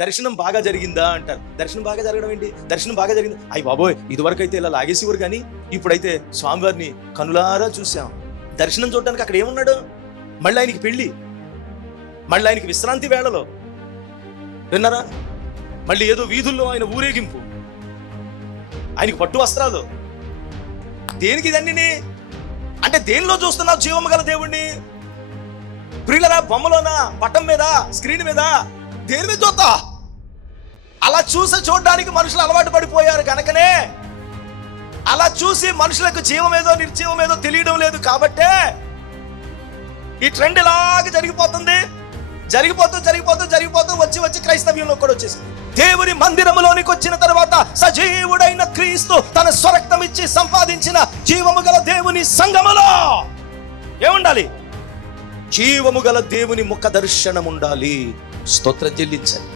దర్శనం బాగా జరిగిందా అంటారు. దర్శనం బాగా జరగడం ఏంటి? దర్శనం బాగా జరిగింది. అయ్యి బాబోయ్, ఇదివరకు అయితే ఇలా లాగేసేవారు, కానీ ఇప్పుడైతే స్వామివారిని కనులారా చూసాం. దర్శనం చూడడానికి అక్కడ ఏమున్నాడు? మళ్ళీ ఆయనకి పెళ్లి, మళ్ళీ ఆయనకి విశ్రాంతి వేళలో, విన్నారా? మళ్ళీ ఏదో వీధుల్లో ఆయన ఊరేగింపు, ఆయనకి పట్టు వస్త్రాలు. దేనికి ఇదన్నీ? అంటే దేనిలో చూస్తున్నావు జీవము గల దేవుణ్ణి? ప్రియులరా, బొమ్మలోనా, పట్టం మీద, స్క్రీన్ మీద, దేని మీద చూస్తా? అలా చూడడానికి మనుషులు అలవాటు పడిపోయారు కనుకనే, అలా చూసి మనుషులకు జీవమేదో నిర్జీవమేదో తెలియడం లేదు కాబట్టే ఈ ట్రెండ్ ఇలాగ జరిగిపోతూ వచ్చి క్రైస్తవ్యంలో కూడా వచ్చేసింది. దేవుని మందిరములోనికి వచ్చిన తర్వాత సజీవుడైన క్రీస్తు తన స్వరక్తం ఇచ్చి సంపాదించిన జీవము గల దేవుని సంఘములో ఏముండాలి? జీవము గల దేవుని ముఖ దర్శనం ఉండాలి. స్తోత్రం చెల్లించండి.